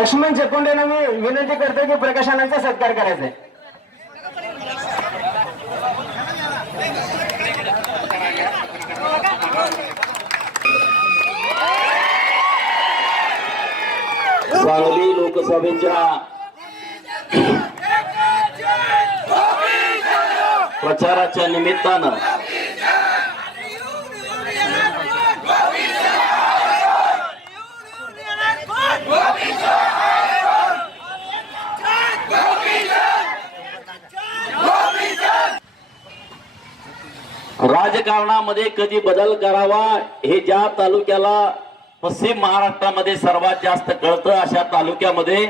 लक्ष्मण चेकोंडेंना मी विनंती करतो की प्रकाशनाचा सत्कार करायचा आहे. सांगली लोकसभेच्या प्रचाराच्या निमित्तानं राजकारणामध्ये कधी बदल करावा हे ज्या तालुक्याला पश्चिम महाराष्ट्रामध्ये सर्वात जास्त कळतं अशा तालुक्यामध्ये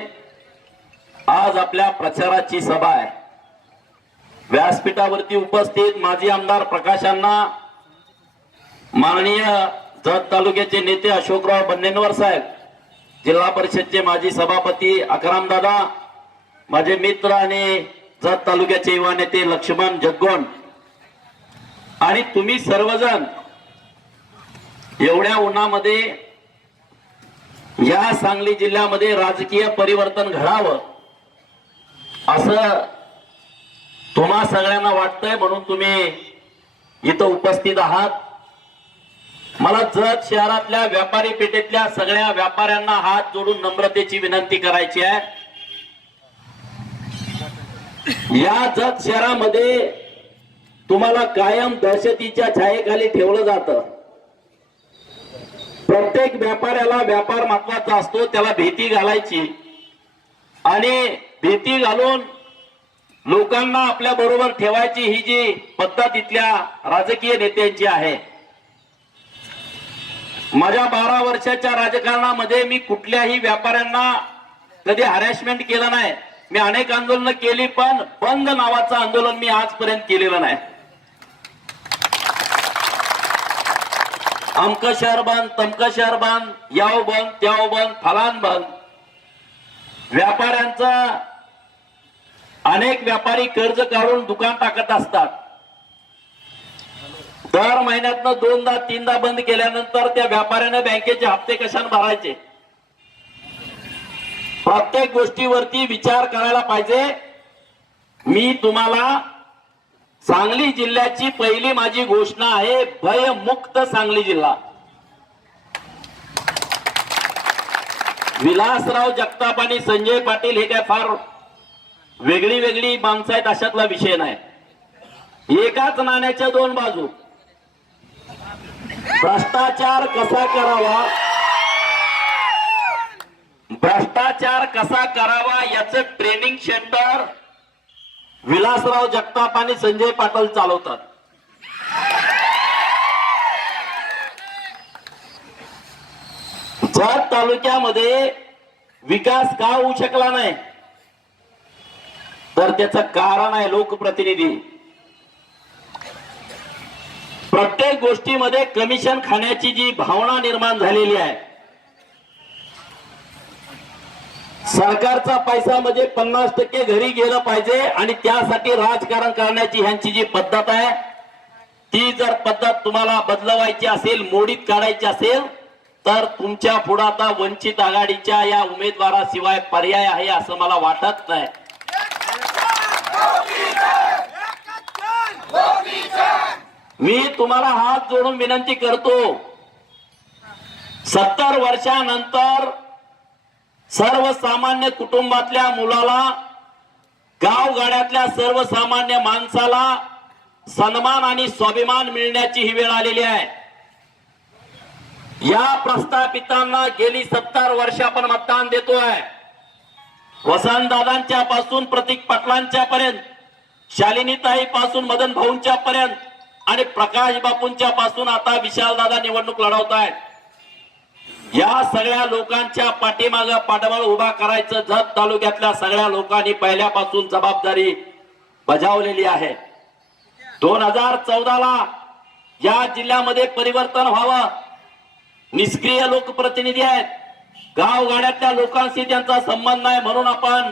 आज आपल्या प्रचाराची सभा आहे. व्यासपीठावरती उपस्थित माजी आमदार प्रकाशांना, माननीय जत तालुक्याचे नेते अशोकराव बन्नेनवर साहेब, जिल्हा परिषदचे माजी सभापती अकराम दादा, माझे मित्र आणि जत तालुक्याचे युवा नेते लक्ष्मण जगगोंड आणि तुम्ही सर्वजण एवढ्या उन्हामध्ये या सांगली जिल्ह्यामध्ये राजकीय परिवर्तन घडावं असं तुम्हा सगळ्यांना वाटतंय म्हणून तुम्ही इथं उपस्थित आहात. मला जत शहरातल्या व्यापारी पेठेतल्या सगळ्या व्यापाऱ्यांना हात जोडून नम्रतेची विनंती करायची आहे. या जत शहरामध्ये तुम्हाला कायम दहशतीच्या छायेखाली ठेवलं जातं. प्रत्येक व्यापाऱ्याला व्यापार महत्वाचा असतो, त्याला भीती घालायची आणि भीती घालून लोकांना आपल्या बरोबर ठेवायची ही जी पद्धत इथल्या राजकीय नेत्यांची आहे. माझ्या 12 वर्षाच्या राजकारणामध्ये मी कुठल्याही व्यापाऱ्यांना कधी हॅरॅसमेंट केलं नाही. मी अनेक आंदोलन केली पण बंद नावाचं आंदोलन मी आजपर्यंत केलेलं नाही. अमकं शहर बंद, तमकं शहर बंद, याव बंद, त्याव बंद, फलान बंद. व्यापाऱ्यांचा अनेक व्यापारी कर्ज काढून दुकान टाकत असतात. दर महिन्यातनं 2दा 3दा बंद केल्यानंतर त्या व्यापाऱ्याने बँकेचे हप्ते कशाने भरायचे? प्रत्येक गोष्टीवरती विचार करायला पाहिजे. मी तुम्हाला सांगली जिल्ह्याची पहिली माझी घोषणा आहे, भयमुक्त सांगली जिल्हा. विलासराव जगताप आणि संजय पाटील हे काय फार वेगळी वेगळी माणसं आहेत अशातला विषय नाही. एकाच नाण्याच्या 2 बाजू. भ्रष्टाचार कसा करावा, भ्रष्टाचार कसा करावा याचं ट्रेनिंग सेंटर विलासराव जगताप आणि संजय पाटील चालवतात. जत तालुक्यामध्ये विकास का होऊ शकला नाही तर त्याचं कारण आहे लोकप्रतिनिधी. प्रत्येक गोष्टीमध्ये कमिशन खाण्याची जी भावना निर्माण झालेली आहे. सरकारचा पैसा म्हणजे 50% घरी गेलं पाहिजे आणि त्यासाठी राजकारण करण्याची ह्यांची जी पद्धत आहे ती जर पद्धत तुम्हाला बदलवायची असेल, मोडीत काढायची असेल तर तुमच्या पुढे आता वंचित आघाडीच्या या उमेदवाराशिवाय पर्याय आहे असं मला वाटत नाही. मी तुम्हाला हात जोडून विनंती करतो, 70 वर्षानंतर सर्वसामान्य कुटुंबातल्या मुलाला, गावगाड्यातल्या सर्वसामान्य माणसाला सन्मान आणि स्वाभिमान मिळण्याची ही वेळ आलेली आहे. या प्रस्थापितांना गेली 70 वर्ष आपण मतदान देतोय. वसंतदादांच्या पासून प्रतीक पाटलांच्या पर्यंत, शालिनीताई पासून मदन भाऊंच्या पर्यंत आणि प्रकाश बापूंच्या पासून आता विशालदादा निवडणूक लढवत आहेत. या सगळ्या लोकांच्या पाठीमागे पाठबळ उभा करायचं जत तालुक्यातल्या सगळ्या लोकांनी पहिल्यापासून जबाबदारी बजावलेली आहे. 2014ला या जिल्ह्यामध्ये परिवर्तन व्हावं. निष्क्रिय लोकप्रतिनिधी आहेत, गावगाड्यातल्या लोकांशी त्यांचा संबंध नाही म्हणून आपण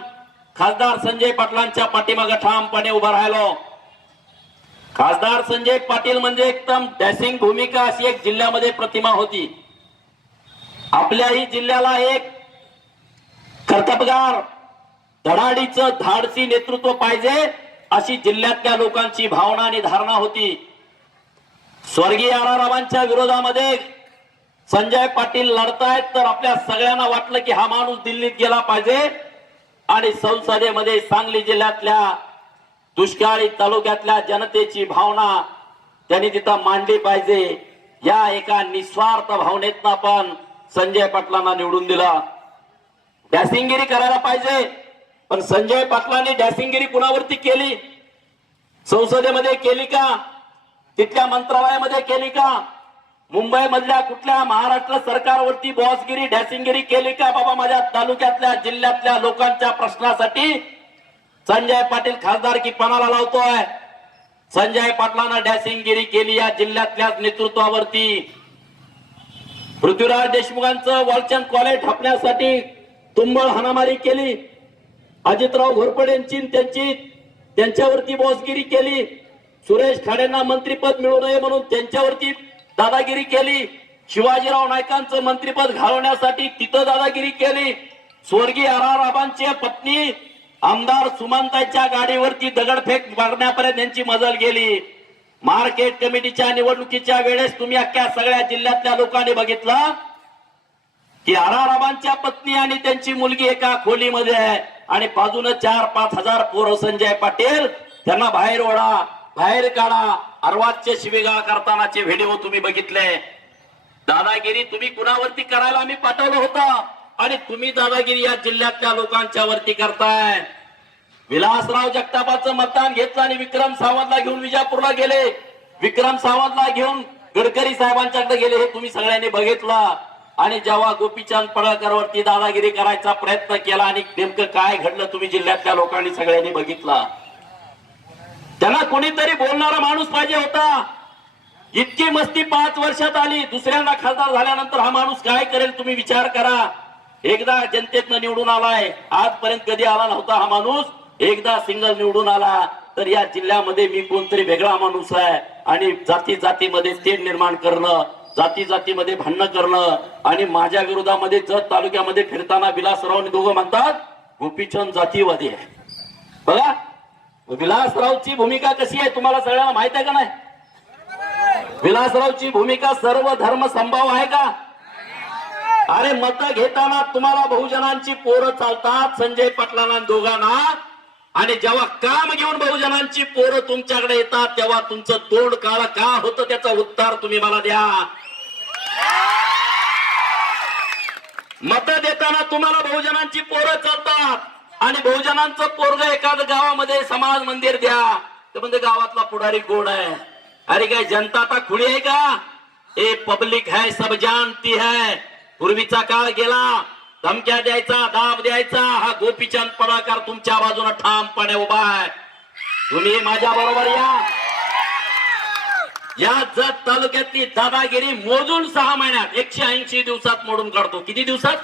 खासदार संजय पाटलांच्या पाठीमागे ठामपणे उभा राहिलो. खासदार संजय पाटील म्हणजे एकदम डॅशिंग भूमिका अशी एक जिल्ह्यामध्ये प्रतिमा होती. आपल्याही जिल्ह्याला एक कर्तबगार धडाडीचं धाडसी नेतृत्व पाहिजे अशी जिल्ह्यातल्या लोकांची भावना आणि धारणा होती. स्वर्गीय आरारावांच्या विरोधामध्ये संजय पाटील लढतायत तर आपल्या सगळ्यांना वाटलं की हा माणूस दिल्लीत गेला पाहिजे आणि संसदेमध्ये सांगली जिल्ह्यातल्या दुष्काळी तालुक्यातल्या जनतेची भावना त्यांनी तिथं मांडली पाहिजे. या एका निस्वार्थ भावनेतनं आपण संजय पाटलांना निवडून दिला. डॅसिंगगिरी करायला पाहिजे पण संजय पाटलांनी डॅसिंगगिरी कुणावरती केली? संसदेमध्ये केली का? तिथल्या मंत्रालयामध्ये केली का? मुंबई मधल्या कुठल्या महाराष्ट्र सरकारवरती बॉसगिरी डॅसिंगगिरी केली का? बाबा माझ्या तालुक्यातल्या जिल्ह्यातल्या लोकांच्या प्रश्नासाठी संजय पाटील खासदारकी पणाला लावतोय. संजय पाटलांना डॅसिंगगिरी केली या जिल्ह्यातल्या नेतृत्वावरती. पृथ्वीराज देशमुखांचं वालचंद कॉलेज ठपण्यासाठी तुंबळ हाणामारी केली. अजितराव घोरपडेंची त्यांच्यावरती बॉसगिरी केली. सुरेश खाडेंना मंत्रीपद मिळू नये म्हणून त्यांच्यावरती दादागिरी केली. शिवाजीराव नाईकांचं मंत्रीपद घालवण्यासाठी तिथं दादागिरी केली. स्वर्गीय आराराबांची पत्नी आमदार सुमनताईच्या गाडीवरती दगडफेक मारण्यापर्यंत त्यांची मजल गेली. मार्केट कमिटीच्या निवडणुकीच्या वेळेस तुम्ही अख्ख्या सगळ्या जिल्ह्यातल्या लोकांनी बघितलं की आराराबांच्या पत्नी आणि त्यांची मुलगी एका खोलीमध्ये आहे आणि बाजूने 4-5 हजार पोरं. संजय पाटील त्यांना बाहेर ओढा, बाहेर काढा. अर्वाच्य शिवीगाळ करतानाचे व्हिडिओ तुम्ही बघितले. दादागिरी तुम्ही कुणावरती करायला आम्ही पाठवलं होतं आणि तुम्ही दादागिरी या जिल्ह्यातल्या लोकांच्या वरती करताय. विलासराव जगतापाचं मतदान घेतलं आणि विक्रम सावंतला घेऊन विजापूरला गेले. विक्रम सावंतला घेऊन गडकरी साहेबांच्याकडे गेले. हे तुम्ही सगळ्यांनी बघितलं. आणि जेव्हा गोपीचंद पडळकर वरती दादागिरी करायचा प्रयत्न केला आणि नेमकं काय घडलं तुम्ही जिल्ह्यातल्या लोकांनी सगळ्यांनी बघितलं. त्यांना कोणीतरी बोलणारा माणूस पाहिजे होता. इतकी मस्ती 5 वर्षात आली. दुसऱ्यांदा खासदार झाल्यानंतर हा माणूस काय करेल तुम्ही विचार करा. एकदा जनतेतनं निवडून आलाय, आजपर्यंत कधी आला नव्हता हा माणूस. एकदा सिंगल निवडून आला तर या जिल्ह्यामध्ये मी कोणतरी वेगळा माणूस आहे आणि जाती जातीमध्ये तेढ निर्माण करणं, जाती जातीमध्ये भांडणं करणं आणि माझ्या विरोधामध्ये जत तालुक्यामध्ये फिरताना विलासराव दोघं म्हणतात गोपीचंद जातीवादी आहे. बघा विलासरावची भूमिका कशी आहे तुम्हाला सगळ्यांना माहित आहे का नाही? विलासरावची भूमिका सर्व धर्म संभाव आहे का? अरे मत घेताना तुम्हाला बहुजनांची पोरं चालतात संजय पाटलांना दोघांना आणि जेव्हा काम घेऊन बहुजनांची पोरं तुमच्याकडे येतात तेव्हा तुमचं तोंड काळं का होतं त्याचं उत्तर तुम्ही मला द्या. मत देताना तुम्हाला बहुजनांची पोरं चालतात आणि बहुजनांचं पोरग एखाद्या गावामध्ये समाज मंदिर द्या तर म्हणजे गावातला पुढारी कोण आहे? अरे काय जनता आता खुली आहे का? ए पब्लिक है सब जानती है. पूर्वीचा काळ गेला. धमक्या द्यायचा, दाब द्यायचा. हा गोपीचंद पडळकर तुमच्या बाजूने ठामपणे उभा आहे. तुम्ही माझ्या बरोबर या जत तालुक्यातली दादागिरी मोजून 6 महिन्यात 180 दिवसात मोडून काढतो. किती दिवसात?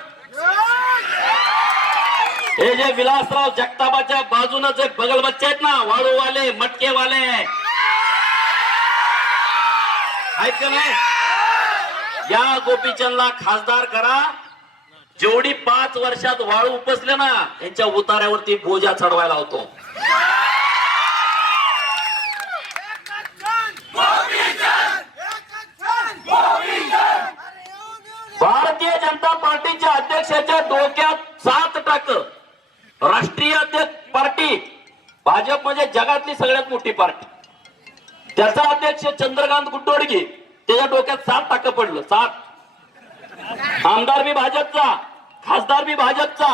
हे जे विलासराव जगतापाच्या बाजूने जे बगल बच्चे आहेत ना, वाळूवाले मटकेवाले आहेत का नाही, या गोपीचंदला खासदार करा. जेवढी 5 वर्षात वाळू उपसले ना यांच्या उतार्यावरती बोजा चढवायला होतो. भारतीय जनता पार्टीच्या अध्यक्षाच्या डोक्यात 7 टाक. राष्ट्रीय अध्यक्ष पार्टी भाजप म्हणजे जगातली सगळ्यात मोठी पार्टी. त्याचा अध्यक्ष चंद्रकांत गुड्डोडगी त्याच्या डोक्यात 7 टाक पडलं. 7 आमदार बी भाजपचा, खासदार बी भाजपचा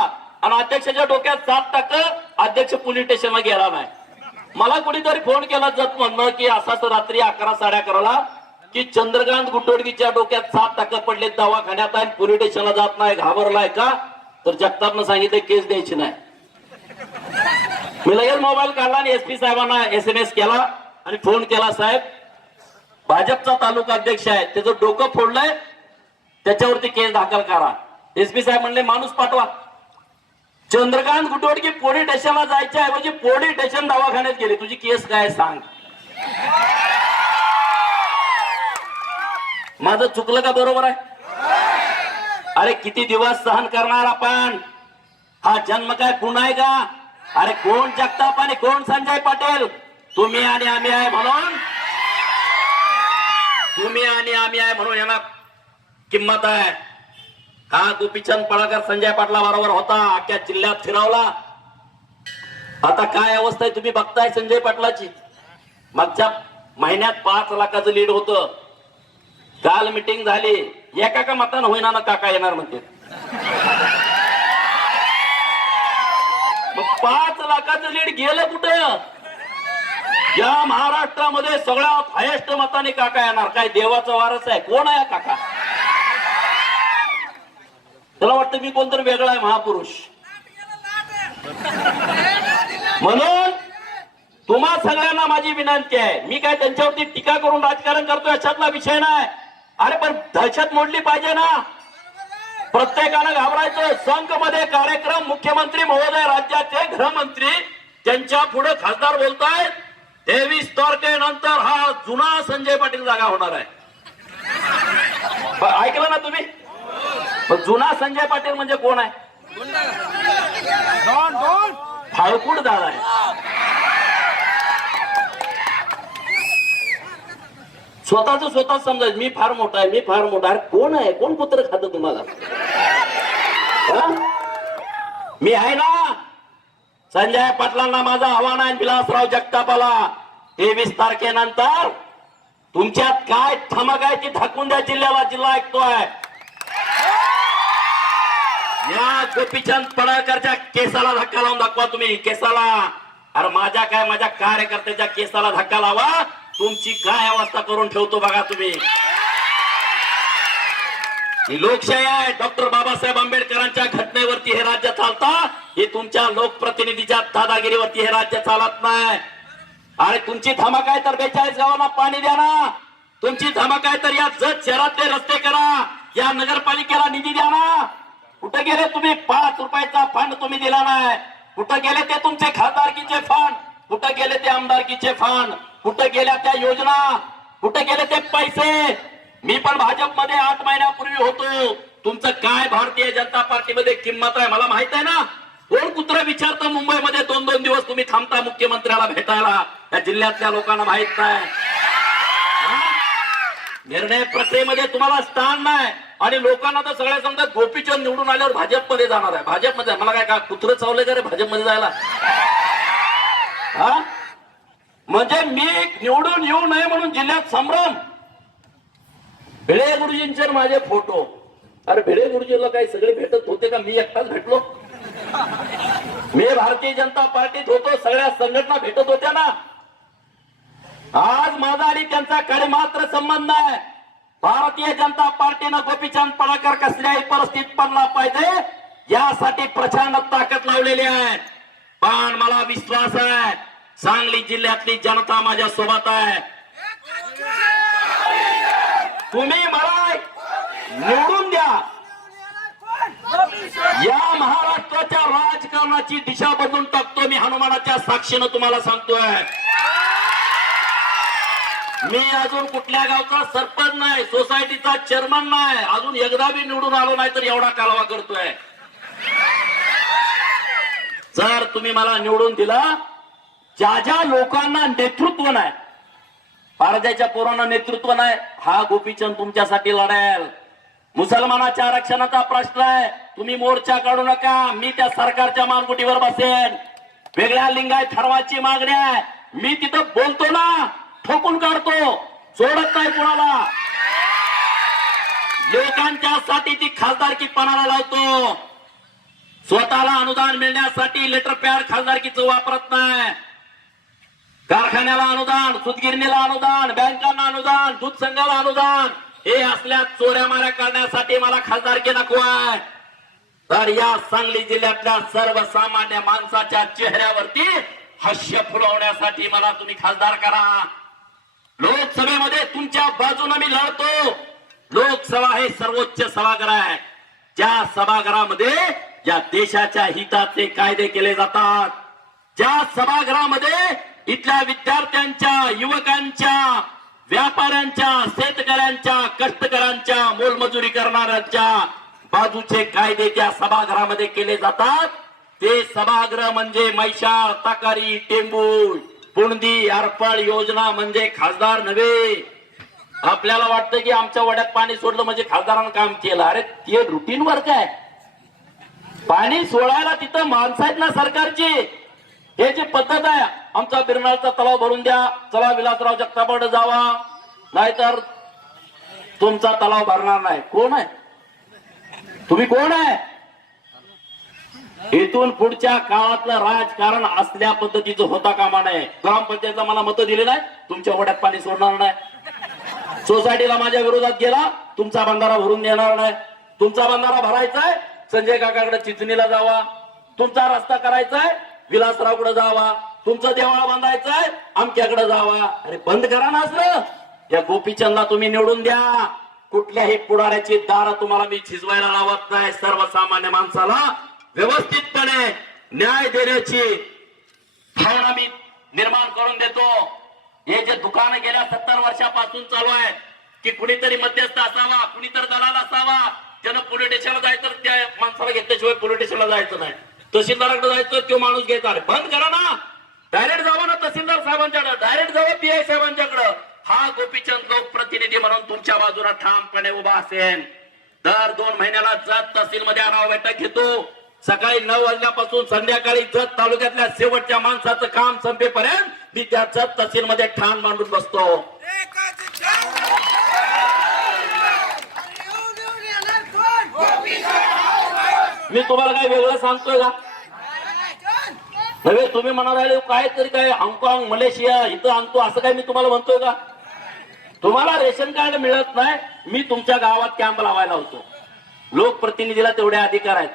आणि अध्यक्षाच्या डोक्यात 7 टाक. अध्यक्ष पोलीस स्टेशनला गेला नाही. मला कोणीतरी फोन केला जात म्हणणं की असाच रात्री 11-11:30 की चंद्रकांत गुड्डोडगीच्या डोक्यात 7 टाक पडले, दवाखान्यात आहे, पोलीस स्टेशनला जात नाही, घाबरलाय का? तर जगतापनं सांगितलं केस द्यायची नाही. मी लगेच मोबाईल काढला आणि एसपी साहेबांना SMS केला आणि फोन केला, साहेब भाजपचा तालुका अध्यक्ष आहे, त्याचं डोकं फोडलंय, त्याच्यावरती केस दाखल करा. एसपी साहेब म्हणले माणूस पाठवा. चंद्रकांत गुड्डोडगी पोलीस स्टेशनला जायच्या ऐवजी पोलीस स्टेशन दवाखान्यात गेले. तुझी केस काय सांग? माझं चुकलं का बरोबर आहे? अरे किती दिवस सहन करणार आपण? हा जन्म काय पुन्हा आहे का? अरे कोण जगताप आणि कोण संजय पाटील? तुम्ही आणि आम्ही आहे म्हणून, तुम्ही आणि आम्ही आहे म्हणून यांना किंमत आहे. हा गोपीचंद पळाकर संजय पाटला बरोबर होता, अख्ख्या जिल्ह्यात फिरवला. आता काय अवस्था आहे तुम्ही बघताय संजय पाटलाची. मागच्या महिन्यात 5 लाखाचं लीड होतं. काल मिटिंग झाली, एका का मतानं होईना ना काका येणार म्हणते. मग 5 लाखाचं लीड गेलं कुठं? या महाराष्ट्रामध्ये सगळ्यात हायेस्ट मताने काका येणार. काय देवाचा वारस आहे? कोण आहे काका? त्याला वाटतं मी कोणतरी वेगळा आहे महापुरुष. म्हणून तुम्हा सगळ्यांना माझी विनंती आहे, मी काय त्यांच्यावरती टीका करून राजकारण करतोय अशातला विषय नाही. अरे पण दहशत मोडली पाहिजे ना. प्रत्येकानं घाबरायचं. संघ मध्ये कार्यक्रम, मुख्यमंत्री महोदय, राज्याचे गृहमंत्री त्यांच्या पुढे खासदार बोलतायत 23 तारखेनंतर हा जुना संजय पाटील जागा होणार आहे. ऐकलं ना तुम्ही? जुना संजय पाटील म्हणजे कोण आहे? फाळकूड दादा आहे. स्वतःच समजायचं मी फार मोठा आहे, मी फार मोठा आहे. कोण आहे? कोण पुत्र खातं तुम्हाला? मी आहे ना. संजय पाटलांना माझं आव्हान आहे, विलासराव जगतापाला 23 तारखेनंतर तुमच्यात काय ठमक आहे ती दाखवून द्या जिल्ह्याला. जिल्हा ऐकतोय. या गोपीचंद पडळकरच्या केसाला धक्का लावून दाखवा तुम्ही. केसाला. अरे माझ्या कार्यकर्त्याच्या केसाला धक्का लावा. तुमची काय अवस्था करून ठेवतो बघा तुम्ही. ही लोकशाही आहे. डॉक्टर बाबासाहेब आंबेडकरांच्या घटनेवरती हे राज्य चालता. हे तुमच्या लोकप्रतिनिधीच्या दादागिरीवरती हे राज्य चालत नाही. अरे तुमची धमक आहे तर 42 गावांना पाणी द्या ना. तुमची धमक आहे तर या जत शहरातले रस्ते करा. या नगरपालिकेला निधी द्या ना. कुठे गेले तुम्ही? 5 रुपयाचा फंड तुम्ही दिला नाही. कुठे गेले ते तुमचे खासदारकीचे फंड? कुठे गेले ते आमदारकीचे फंड? कुठे गेल्या त्या योजना? कुठे गेले ते पैसे? मी पण भाजपमध्ये 8 महिन्यापूर्वी होतो. तुमचं काय भारतीय जनता पार्टीमध्ये किंमत आहे मला माहित आहे ना. कोण कुत्र विचारतं मुंबईमध्ये 2-2 दिवस तुम्ही थांबता मुख्यमंत्र्याला भेटायला? या जिल्ह्यातल्या लोकांना माहित नाही. निर्णय प्रक्रियेमध्ये तुम्हाला स्थान नाही. आणि लोकांना तर सगळ्या समजा गोपीचंद निवडून आल्यावर भाजपमध्ये जाणार आहे. भाजपमध्ये मला काय का कुत्र चावलंय का रे भाजपमध्ये जायला? हा म्हणजे मी निवडून येऊ नये म्हणून जिल्ह्यात संभ्रम. भिडे गुरुजींचे माझे फोटो. अरे भिडे गुरुजीला काही सगळे भेटत होते का? मी एकटाच भेटलो? मी भारतीय जनता पार्टीत होतो, सगळ्या संघटना भेटत होत्या ना. आज माझा आणि त्यांचा कडे मात्र संबंध आहे. भारतीय जनता पार्टीनं गोपीचंद पडळकर कसल्याही परिस्थितीत पडला पाहिजे यासाठी प्रचंड ताकद लावलेली आहे. पण मला विश्वास आहे सांगली जिल्ह्यातली जनता माझ्या सोबत आहे. तुम्ही मला निवडून द्या. या महाराष्ट्राच्या राजकारणाची दिशा बदलून टाकतो मी हनुमानाच्या साक्षीनं तुम्हाला सांगतोय. मी अजून कुठल्या गावचा सरपंच नाही, सोसायटीचा चेअरमन नाही, अजून एकदा बी निवडून आलो नाही तर एवढा कालवा करतोय. जर तुम्ही मला निवडून दिला, ज्या लोकांना नेतृत्व नाही, पारजाच्या पोरांना नेतृत्व नाही, हा गोपीचंद तुमच्यासाठी लढेल. मुसलमानाच्या आरक्षणाचा प्रश्न आहे, तुम्ही मोर्चा काढू नका, मी त्या सरकारच्या मानगुटीवर बसेन. वेगळ्या लिंगायत ठरवाची मागणी आहे, मी तिथं बोलतो ना, ठोकून काढतो, सोडत नाही कुणाला. लोकांच्या साठी ती खासदारकी पणाला लावतो. स्वतःला अनुदान मिळण्यासाठी लेटर पॅड खासदारकीचं वापरत नाही. कारखान्याला अनुदान, सूतगिरणीला अनुदान, बँकांना अनुदान, दूध संघाला अनुदान, हे असल्या चोऱ्या माऱ्या करण्यासाठी मला खासदारकी नको आहे. तर या सांगली जिल्ह्यातल्या सर्वसामान्य माणसाच्या चेहऱ्यावरती हास्य फुलवण्यासाठी मला तुम्ही खासदार करा. लोकसभेमध्ये तुमच्या बाजूने मी लढतो. लोकसभा हे सर्वोच्च सभागृह आहे. ज्या सभागृहामध्ये या देशाच्या हिताचे कायदे केले जातात, ज्या सभागृहामध्ये इथल्या विद्यार्थ्यांच्या, युवकांच्या, व्यापाऱ्यांच्या, शेतकऱ्यांच्या, कष्टकऱ्यांच्या, मोलमजुरी करणाऱ्यांच्या बाजूचे कायदे त्या सभागृहामध्ये केले जातात, ते सभागृह म्हणजे मैशाळ, ताकारी, टेंबूळ, पुंडी, आरपाळ योजना म्हणजे खासदार नव्हे. आपल्याला वाटतं की आमच्या वड्यात पाणी सोडलं म्हणजे खासदारानं काम केलं. अरे ते रुटीन वर्क आहे. पाणी सोडायला तिथं माणसं आहेत ना सरकारची. हे जी पद्धत आहे, आमचा बिरनाळचा तलाव भरून द्या, चला विलासराव जगतापकडे जावा, नाहीतर तुमचा तलाव भरणार नाही. कोण आहे तुम्ही? कोण आहे? इथून पुढच्या काळातलं राजकारण असल्या पद्धतीचं होता कामा नये. ग्रामपंचायतला मला मतं दिले नाही, तुमच्या वड्यात पाणी सोडणार नाही. सोसायटीला माझ्या विरोधात गेला, तुमचा बंधारा भरून देणार नाही. तुमचा बंधारा भरायचाय, संजय काकाकडे चिचणीला जावा. तुमचा रस्ता करायचाय, विलासरावकडे जावा. तुमचं देवाळ बांधायचंय, आमच्याकडे जावा. अरे बंद करा ना असं. या गोपीचंदला तुम्ही निवडून द्या. कुठल्याही पुढाऱ्याची दारं तुम्हाला मी झिजवायला लावत नाही. सर्वसामान्य माणसाला व्यवस्थितपणे न्याय देण्याची भावना मी निर्माण करून देतो. हे जे दुकान गेल्या 70 वर्षापासून चालू आहे की कुणीतरी मध्यस्थ असावा, कुणीतरी दलाल असावा, त्यानं पोलीस स्टेशनला जायचं, त्या माणसाला घेतल्याशिवाय पोलीस स्टेशनला जायचं नाही. तहसीलदाराकडे जायचं, तो माणूस घ्यायचा. बंद करा ना. डायरेक्ट जावा ना तहसीलदार साहेबांच्याकडे, डायरेक्ट जावा पीआय साहेबांच्याकडे. हा गोपीचंद लोकप्रतिनिधी म्हणून तुमच्या बाजूला ठामपणे उभा असेल. दर 2 महिन्याला जत तहसील मध्ये आढावा बैठक घेतो. सकाळी 9 वाजल्यापासून संध्याकाळी जत तालुक्यातल्या शेवटच्या माणसाचं काम संपेपर्यंत मी त्या जत तहसील मध्ये ठाण मांडून बसतो. मी तुम्हाला काय वेगळं सांगतोय का? नव्हे, तुम्ही म्हणाले काय तरी काय हाँगकाँग, मलेशिया इथं आणतो असं काय मी तुम्हाला म्हणतोय का? तुम्हाला रेशन कार्ड मिळत नाही, मी तुमच्या गावात कॅम्प लावायला होतो. लोकप्रतिनिधीला तेवढे अधिकार आहेत.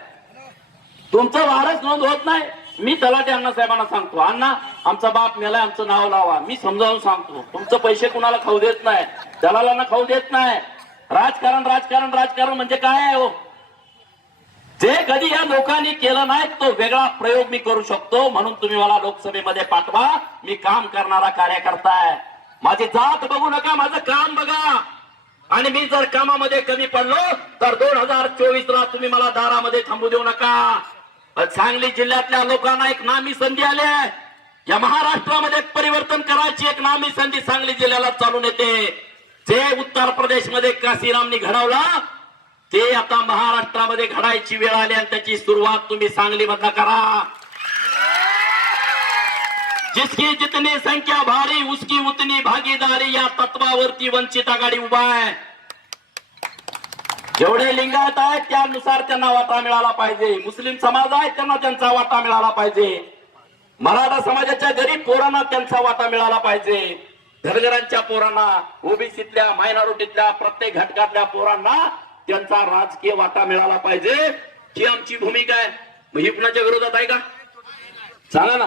तुमचं वारस नोंद होत नाही, मी तलाठी अण्णा साहेबांना सांगतो, अण्णा आमचा बाप मेलाय, आमचं नाव लावा. मी समजावून सांगतो. तुमचं पैसे कुणाला खाऊ देत नाही, दलालांना खाऊ देत नाही. राजकारण राजकारण राजकारण म्हणजे काय आहे हो? जे कधी या लोकांनी केलं नाही तो वेगळा प्रयोग मी करू शकतो. म्हणून तुम्ही मला लोकसभेमध्ये पाठवा. मी काम करणारा कार्यकर्ता आहे. माझी जात बघू नका, माझं काम बघा. आणि मी जर कामामध्ये कमी पडलो तर 2024 ला तुम्ही मला दारामध्ये थांबू देऊ नका. सांगली जिल्ह्यातल्या लोकांना एक नामी संधी आली आहे. या महाराष्ट्रामध्ये परिवर्तन करायची एक नामी संधी सांगली जिल्ह्याला चालून येते. जे उत्तर प्रदेशमध्ये काशीरामनी घडवला ते आता महाराष्ट्रामध्ये घडायची वेळ आली आणि त्याची सुरुवात तुम्ही सांगली मधनं करा. जिसकी जितनी संख्या भारी उसकी उतनी भागीदारी या तत्वावरती वंचित आघाडी उभा आहे. जेवढे लिंगायत आहेत त्यानुसार त्यांना वाटा मिळाला पाहिजे. मुस्लिम समाज आहे त्यांना त्यांचा वाटा मिळाला पाहिजे. मराठा समाजाच्या गरीब पोरांना त्यांचा वाटा मिळाला पाहिजे. धनगरांच्या पोरांना, ओबीसीतल्या, मायनॉरिटीतल्या प्रत्येक घटकातल्या पोरांना त्यांचा राजकीय वाटा मिळाला पाहिजे. ही आमची भूमिका आहे. मग ही कुणाच्या विरोधात आहे का? सांगा ना.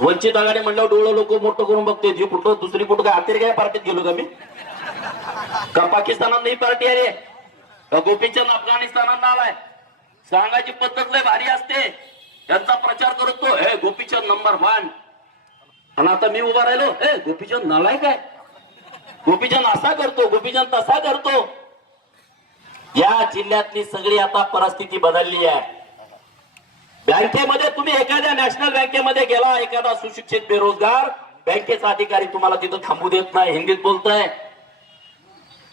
वंचित आघाडी म्हणल्यावर डोळं लोक मोठं करून बघते. जी कुठं दुसरी कुठं काय अतिरेक काय पार्टीत गेलो का मी? का पाकिस्तानात नाही पार्टी आहे? का गोपीचंद अफगाणिस्तानात आलाय? सांगायची पद्धत लय भारी असते. त्यांचा प्रचार करतो, हे गोपीचंद नंबर 1. आणि आता मी उभा राहिलो, हे गोपीचंद नालाय काय? गोपीचंद असा करतो, गोपीचंद तसा करतो. या जिल्ह्यातली सगळी आता परिस्थिती बदलली आहे. बँकेमध्ये तुम्ही एखाद्या नॅशनल बँकेमध्ये गेला, एखादा सुशिक्षित बेरोजगार बँकेचा अधिकारी तुम्हाला तिथं थांबू देत नाही. हिंदीत बोलतोय.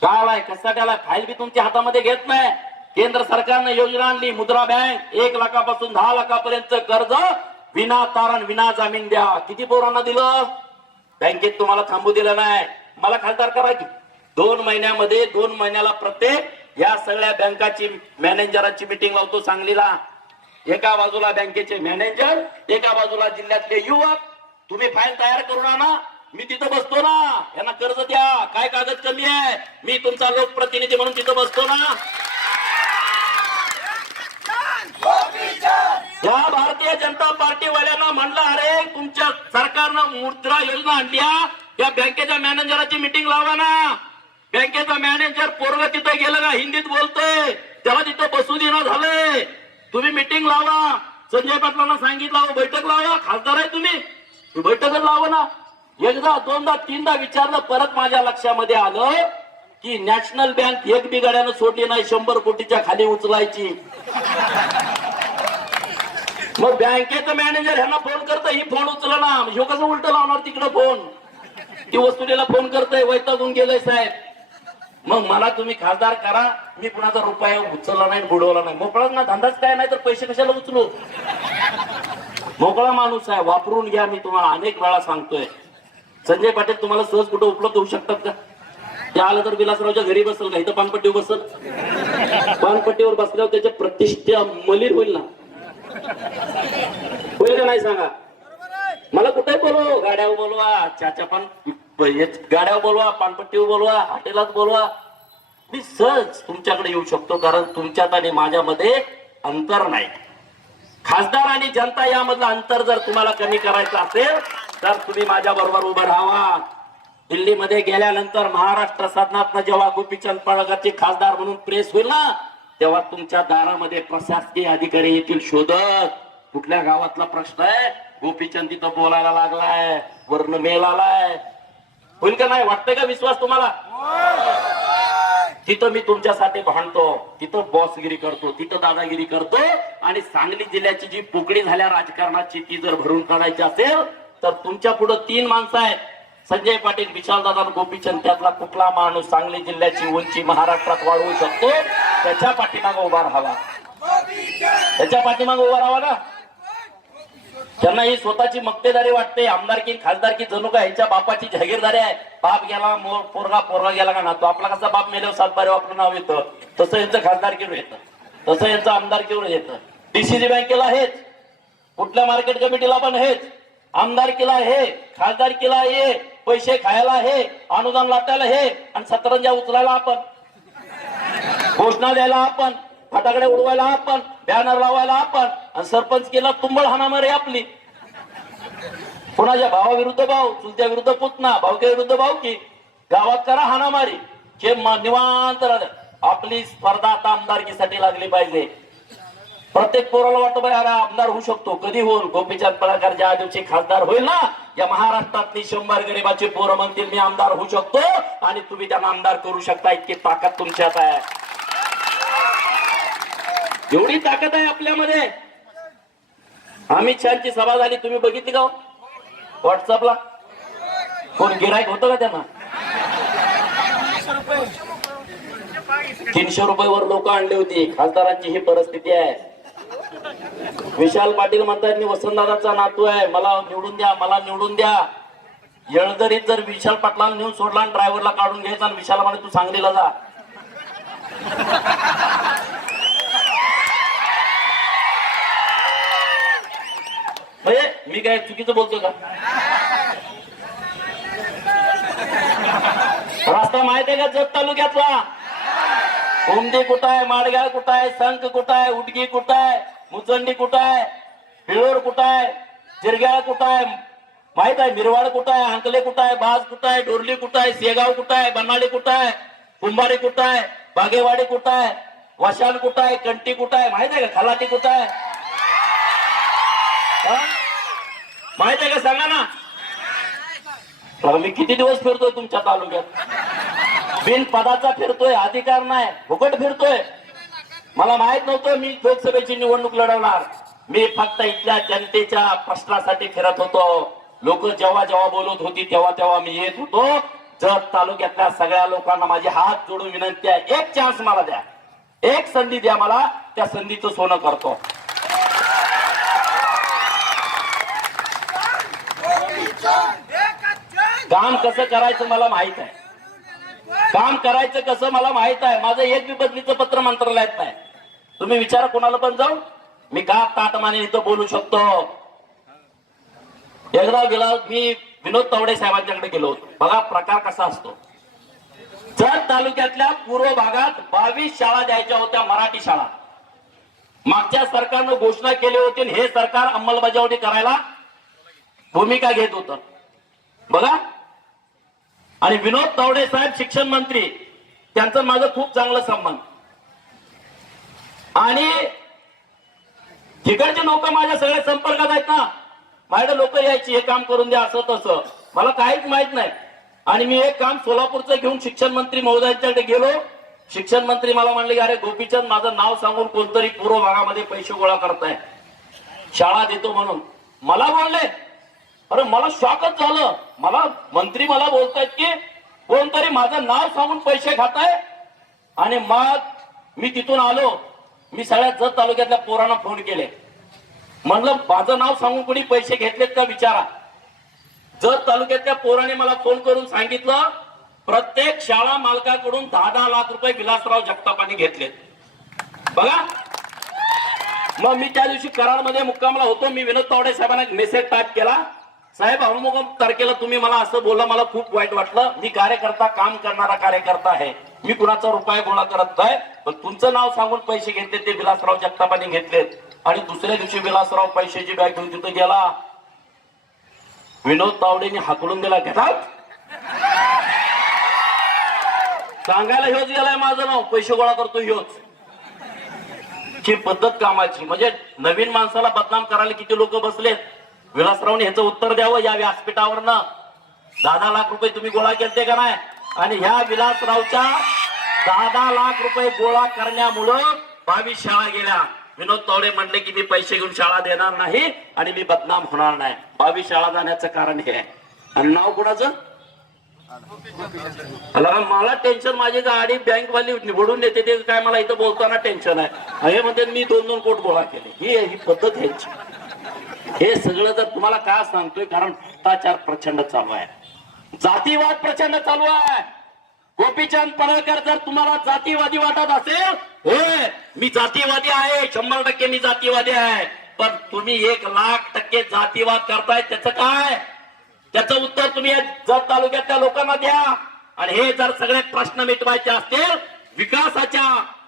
काय कसा त्याला फाईल बी तुमच्या हातामध्ये घेत नाही. केंद्र सरकारने योजना आणली, मुद्रा बँक 1 लाखापासून 10 लाखापर्यंत कर्ज विना तारण विना जामीन द्या. किती पोरांना दिलं? बँकेत तुम्हाला थांबू दिलं नाही. मला खासदार करा की 2 महिन्यामध्ये 2 महिन्याला प्रत्येक या सगळ्या बँकाची मॅनेजरांची मीटिंग लावतो सांगलीला. एका बाजूला बँकेचे मॅनेजर, एका बाजूला जिल्ह्यातले युवक. तुम्ही फाईल तयार करून आणा, मी तिथं बसतो ना. यांना कर्ज द्या, काय कागद कमी आहे, मी तुमचा लोकप्रतिनिधी म्हणून तिथं बसतो ना. या भारतीय जनता पार्टीवाल्यांना म्हणलं, अरे तुमच्या सरकारनं मुद्रा योजना आणल्या, या बँकेच्या मॅनेजराची मीटिंग लावा ना. बँकेचा मॅनेजर पोरग तिथं गेलं का हिंदीत बोलतोय, त्याला तिथं बसू देणं झालंय. तुम्ही मीटिंग लावा. संजय पाटलांना सांगितलं, बैठक लावा. खासदार आहे तुम्ही, बैठकच लावा ना. एकदा 2दा 3दा विचारलं, परत माझ्या लक्षामध्ये आलं की नॅशनल बँक एक बी गाड्यानं सोडली नाही, 100 कोटीच्या खाली उचलायची. मग बँकेचं मॅनेजर ह्यांना फोन करतोय, ही फोन उचला ना, ह्यो कसं उलट लावणार तिकडं फोन, ती वस्तुलीला फोन करतोय, वैतागून गेलोय साहेब. मग मला तुम्ही खासदार करा, मी कुणाचा रुपया उचलला नाही, बुडवला नाही, मोकळा ना, धंदाच काय नाही तर पैसे कशाला उचलू. मोकळा माणूस आहे, वापरून घ्या. मी तुम्हाला अनेक वेळा सांगतोय. संजय पाटील तुम्हाला सहज कुठं उपलब्ध होऊ शकतात का? ते आलं तर विलासरावच्या घरी बसल का? इथं पानपट्टीवर बसल. पानपट्टीवर बसल्यावर त्याच्या प्रतिष्ठा मलिन होईल ना, होईल का नाही सांगा? मला कुठे बोलवा, गाड्यावर बोलवा, चाचा पण गाड्यावर बोलवा, पानपट्टीवर बोलवा, हॉटेलात बोलवा, मी सहज तुमच्याकडे येऊ शकतो. कारण तुमच्यात आणि माझ्यामध्ये अंतर नाही. खासदार आणि जनता यामधलं अंतर जर तुम्हाला कमी करायचं असेल तर तुम्ही माझ्या बरोबर उभं राहावा. दिल्लीमध्ये गेल्यानंतर महाराष्ट्र सदनातनं जेव्हा गोपीचंद पडळकरचे खासदार म्हणून प्रेस होईल ना, तेव्हा तुमच्या दारामध्ये प्रशासकीय अधिकारी येतील शोधत. कुठल्या गावातला प्रश्न आहे, गोपीचंद तिथं बोलायला लागलाय, वर्ण मेल आलाय, होईल का नाही? वाटतंय का विश्वास तुम्हाला? तिथं मी तुमच्यासाठी भांडतो, तिथं बॉसगिरी करतो, तिथं दादागिरी करतो. आणि सांगली जिल्ह्याची जी पोकळी झाल्या राजकारणाची ती जर भरून काढायची असेल तर तुमच्या पुढे 3 माणसं आहेत, संजय पाटील, विशालदादा, गोपीचंद. त्यातला कुठला माणूस सांगली जिल्ह्याची उंची महाराष्ट्रात वाढवू शकतो त्याच्या पाठीमागे उभा राहावा, त्याच्या पाठीमागे उभा राहावा ना. त्यांना ही स्वतःची मक्तेदारी वाटते. आमदारकी खासदारकी जणू का ह्याच्या बापाची जागीरदारी आहे. बाप गेला पोरगा, पोरगा गेला का ना, तो आपला कसा बाप मेल्यावर 7 बारे आपलं नाव येतं, तसं यांचं खासदारकीवर येतं, तसं यांचं आमदारकीवर येतं. डीसीसी बँकेला हेच, कुठल्या मार्केट कमिटीला पण हेच, आमदारकीला हे, खासदारकीला हे, पैसे खायला हे, अनुदान लाटायला हे, आणि सतरंजा उचलायला आपण, घोषणा द्यायला आपण, फटाकडे उडवायला आपण, बॅनर लावायला आपण, आणि सरपंच केला तुंबळ हाणामारी आपली. कुणाच्या भावाविरुद्ध भाऊ, चुलत्या विरुद्ध पुतना, भावक्या विरुद्ध भावकी, गावात करा हाणामारी. जे निवांत आपली स्पर्धा आता आमदारकीसाठी लागली पाहिजे. प्रत्येक पोराला वाटतं बाई अरे आमदार होऊ शकतो, कधी होईल? गोपीचंद पडळकर ज्या दिवशी खासदार होईल ना, या महाराष्ट्रातली 100 गरीबाची पोरं म्हणतील मी आमदार होऊ शकतो, आणि तुम्ही त्यांना आमदार करू शकता. इतकी ताकद तुमच्यात आहे, एवढी ताकद आहे आपल्यामध्ये. अमित शहाची सभा झाली, तुम्ही बघितली का व्हॉट्सअपला? कोण गिराईक होतं का त्यांना? 300 रुपयावर लोक आणली होती. खासदारांची ही परिस्थिती आहे. विशाल पाटील म्हणतात मी वसंतदादाचा नातू आहे, मला निवडून द्या, मला निवडून द्या. येळदरीत जर विशाल पाटलांना नेऊन सोडला आणि ड्रायव्हरला काढून घ्यायचा आणि विशाल म्हणे तू सांगलीला जा, मी काय चुकीचं बोलतो का? रस्ता माहित आहे का जत तालुक्यातला? उमदी कुठं आहे, माडगाळ कुठं आहे, संख कुठं आहे, उडगी कुठं आहे, मुचंडी कुठं आहे, हिळोर कुठं आहे, जिरगाळ कुठं आहे माहित आहे, मिरवाड कुठं आहे, अंकले कुठं आहे, बाज कुठं आहे, डोरली कुठं आहे, शेगाव कुठं आहे, बनाळी कुठं आहे, कुंभारी कुठं आहे, बागेवाडी कुठं आहे, वशाल कुठं आहे, कंटी कुठं आहे माहित आहे का? खलाटी कुठं आहे माहित आहे का? सांगा ना. मी किती दिवस फिरतोय तुमच्या तालुक्यात, बिन पदाचा फिरतोय, अधिकार नाही, फुकट फिरतोय. मला माहित नव्हतं मी लोकसभेची निवडणूक लढवणार. मी फक्त इथल्या जनतेच्या प्रश्नासाठी फिरत होतो. लोक जेव्हा जेव्हा बोलत होती तेव्हा तेव्हा मी येत होतो. जत तालुक्यातल्या सगळ्या लोकांना माझी हात जोडून विनंती आहे, एक चान्स मला द्या, एक संधी द्या मला, त्या संधीचं सोनं करतो. काम कसं करायचं मला माहित आहे, काम करायचं कसं मला माहित आहे. माझं एक बी बदलीचं पत्र मंत्रालयात नाही. तुम्ही विचारा कोणाला पण जाऊ, मी का ताटमाने इथं बोलू शकतो. एकदा गेला मी विनोद तावडे साहेबांच्याकडे गेलो होतो. बघा प्रकार कसा असतो. जत तालुक्यातल्या पूर्व भागात 22 शाळा द्यायच्या होत्या, मराठी शाळा. मागच्या सरकारनं घोषणा केली होती, हे सरकार अंमलबजावणी करायला भूमिका घेत होतं. बघा, आणि विनोद तावडे साहेब शिक्षण मंत्री, त्यांचं माझं खूप चांगलं संबंध. आणि तिकडचे लोक माझ्या सगळ्या संपर्कात आहेत ना. माझ्या लोक यायची, हे काम करून द्या, असं तसं, मला काहीच माहित नाही. आणि मी एक काम सोलापूरचं घेऊन शिक्षण मंत्री महोदयांच्याकडे गेलो. शिक्षण मंत्री मला म्हणले अरे गोपीचंद, माझं नाव सांगून कोणतरी पूर्व भागामध्ये पैसे गोळा करताय. शाळा देतो म्हणून मला बोलले. अरे मला शॉकच झालं. मला मंत्री मला बोलतायत की कोणतरी माझं नाव सांगून पैसे खाताय. आणि मग मी तिथून आलो. मी सगळ्या जत तालुक्यातल्या पोरांना फोन केले. म्हणलं माझं नाव सांगून कोणी पैसे घेतलेत का विचारा. जत तालुक्यातल्या पोराने मला फोन करून सांगितलं प्रत्येक शाळा मालकाकडून 10-10 लाख रुपये विलासराव जगतापांनी घेतलेत. बघा. मग मी त्या दिवशी कराडमध्ये मुक्कामला होतो. मी विनोद तावडे साहेबांना मेसेज टाईप केला. साहेब अमुक तारखेला तुम्ही मला असं बोलला, मला खूप वाईट वाटलं. मी कार्यकर्ता, काम करणारा कार्यकर्ता आहे. मी कुणाचा रुपया गोळा करत नाही, पण तुमचं नाव सांगून पैसे घेतले ते विलासराव जगतापांनी घेतलेत. आणि दुसऱ्या दिवशी विलासराव पैशाची बॅग घेऊन तिथं गेला. विनोद तावडेने हाकलून दिला. घेतात सांगायला ह्योच गेलाय माझं नाव, पैसे गोळा करतो ह्योच. ही पद्धत कामाची. म्हणजे नवीन माणसाला बदनाम करायला किती लोक बसलेत. विलासरावने ह्याचं उत्तर द्यावं. या व्यासपीठावरनं 10-10 लाख रुपये तुम्ही गोळा केलते का नाही. आणि ह्या विलासरावच्या 10-10 लाख रुपये गोळा करण्यामुळं 22 शाळा गेल्या. विनोद तावडे म्हणले की मी पैसे घेऊन शाळा देणार नाही आणि मी बदनाम होणार नाही. 22 शाळा जाण्याचं कारण हे आहे. आणि नाव कोणाचं. मला टेन्शन. माझी गाडी बँकवाली निवडून देते ते काय मला इथं बोलताना टेन्शन आहे. हे म्हणते मी 2-2 कोट गोळा केले. ही पद्धत ह्याची. हे सगळं जर तुम्हाला काय सांगतोय कारण भ्रष्टाचार प्रचंड चालू आहे. जातीवाद प्रचंड चालू आहे. गोपीचंद पडळकर जर तुम्हाला जातीवादी वाटत असेल, होय मी जातीवादी आहे, 100% मी जातीवादी आहे. पण तुम्ही 1,00,000% जातीवाद करताय. त्याचं काय. त्याचं उत्तर तुम्ही जत तालुक्यातल्या लोकांना द्या. आणि हे जर सगळे प्रश्न मिटवायचे असतील, विकासाच्या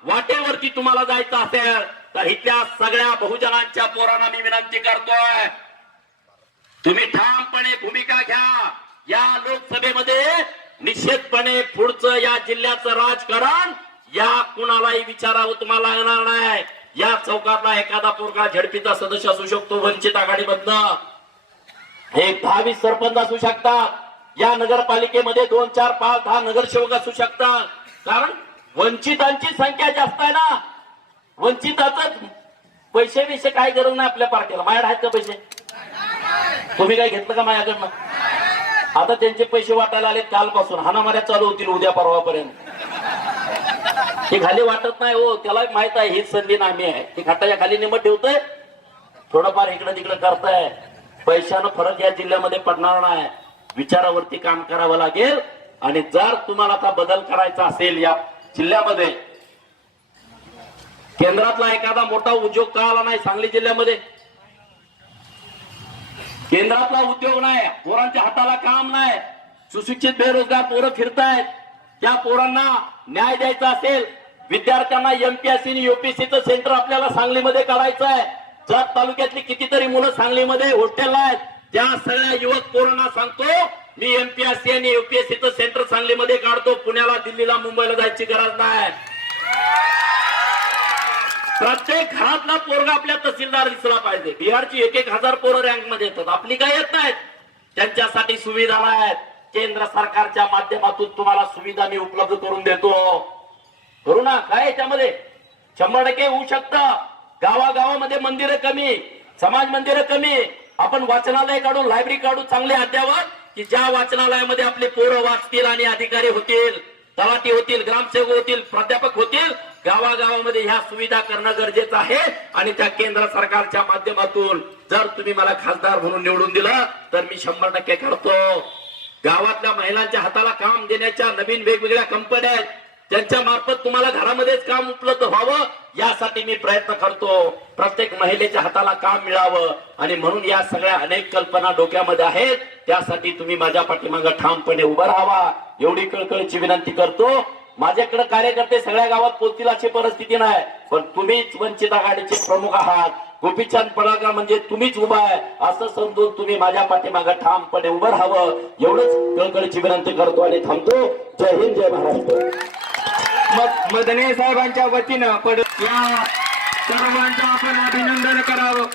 वाटेवरती तुम्हाला जायचं असेल, तर इथल्या सगळ्या बहुजनांच्या पोरांना मी विनंती करतोय, तुम्ही ठामपणे भूमिका घ्या. या लोकसभेमध्ये निश्चितपणे पुढचं या जिल्ह्याचं राजकारण या कुणालाही विचारावं तुम्हाला लागणार नाही. या चौकातला एखादा पोरगा झडपीचा सदस्य असू शकतो वंचित आघाडीमधनं. एक 10-20 सरपंच असू शकतात. या नगरपालिकेमध्ये 2, 4, 5, 10 नगरसेवक असू शकतात. कारण वंचितांची संख्या जास्त आहे ना. वंचिताच पैसे काय गरज नाही आपल्या पार्टीला. माझ्याकडे आहेत का पैसे. तुम्ही काय घेतलं का माझ्याकडनं. आता त्यांचे पैसे वाटायला आले कालपासून. हाणामाऱ्या चालू होतील उद्या परवापर्यंत. ते खाली वाटत नाही हो. त्याला माहित आहे हीच संधी नामी आहे. ते खाटाच्या खाली निमत ठेवतोय. थोडंफार इकडं तिकडं करताय. पैशानं फरक या जिल्ह्यामध्ये पडणार नाही. विचारावरती काम करावं लागेल. आणि जर तुम्हाला आता बदल करायचा असेल या जिल्ह्यामध्ये, केंद्रातला एखादा मोठा उद्योग का आला नाही सांगली जिल्ह्यामध्ये. केंद्रातला उद्योग नाही, पोरांच्या हाताला काम नाही, सुशिक्षित बेरोजगार पोरं फिरतायत. त्या पोरांना न्याय द्यायचा असेल, विद्यार्थ्यांना एमपीएससी आणि यूपीएससीचं सेंटर आपल्याला सांगलीमध्ये काढायचं आहे. जत तालुक्यातली कितीतरी मुलं सांगलीमध्ये हॉस्टेलला आहेत. त्या सगळ्या युवक पोरांना सांगतो मी एमपीएससी आणि यूपीएससीचं सेंटर सांगलीमध्ये काढतो. पुण्याला, दिल्लीला, मुंबईला जायची गरज नाही. प्रत्येक घरातला पोरगा आपल्या तहसीलदार दिसला पाहिजे. बिहारची 1,000 पोरं रँक मध्ये येतात. आपली काय येत नाहीत. त्यांच्यासाठी सुविधा आहेत. केंद्र सरकारच्या माध्यमातून तुम्हाला सुविधा मी उपलब्ध करून देतो. करू ना. काय याच्यामध्ये 100% होऊ शकतं. गावागावामध्ये मंदिरं कमी, समाज मंदिरं कमी. आपण वाचनालय काढू, लायब्ररी काढू चांगले अद्यावत, की ज्या वाचनालयामध्ये आपले पोरं वाचतील आणि अधिकारी होतील, तलाठी होतील, ग्रामसेवक होतील, प्राध्यापक होतील. गावागावामध्ये ह्या सुविधा करणं गरजेचं आहे. आणि त्या केंद्र सरकारच्या माध्यमातून जर तुम्ही मला खासदार म्हणून निवडून दिलं तर मी 100% करतो. गावातल्या महिलांच्या हाताला काम देण्याच्या नवीन वेगवेगळ्या कंपन्या आहेत. त्यांच्या मार्फत तुम्हाला घरामध्येच काम उपलब्ध व्हावं यासाठी मी प्रयत्न करतो. प्रत्येक महिलेच्या हाताला काम मिळावं. आणि म्हणून या सगळ्या अनेक कल्पना डोक्यामध्ये आहेत. त्यासाठी तुम्ही माझ्या पाठीमागे ठामपणे उभं राहावा एवढी कळकळीची विनंती करतो. माझ्याकडे कार्यकर्ते सगळ्या गावात पोहोचतील अशी परिस्थिती नाही. पण तुम्हीच वंचित आघाडीचे प्रमुख आहात. गोपीचंद पडळकर म्हणजे तुम्हीच उभा आहे असं समजून तुम्ही माझ्या पाठीमागे ठामपणे उभं राहावं एवढंच कळकळीची विनंती करतो आणि थांबतो. जय हिंद, जय महाराष्ट्र. मदने साहेबांच्या वतीनं या सर्वांचं आपण अभिनंदन करावं.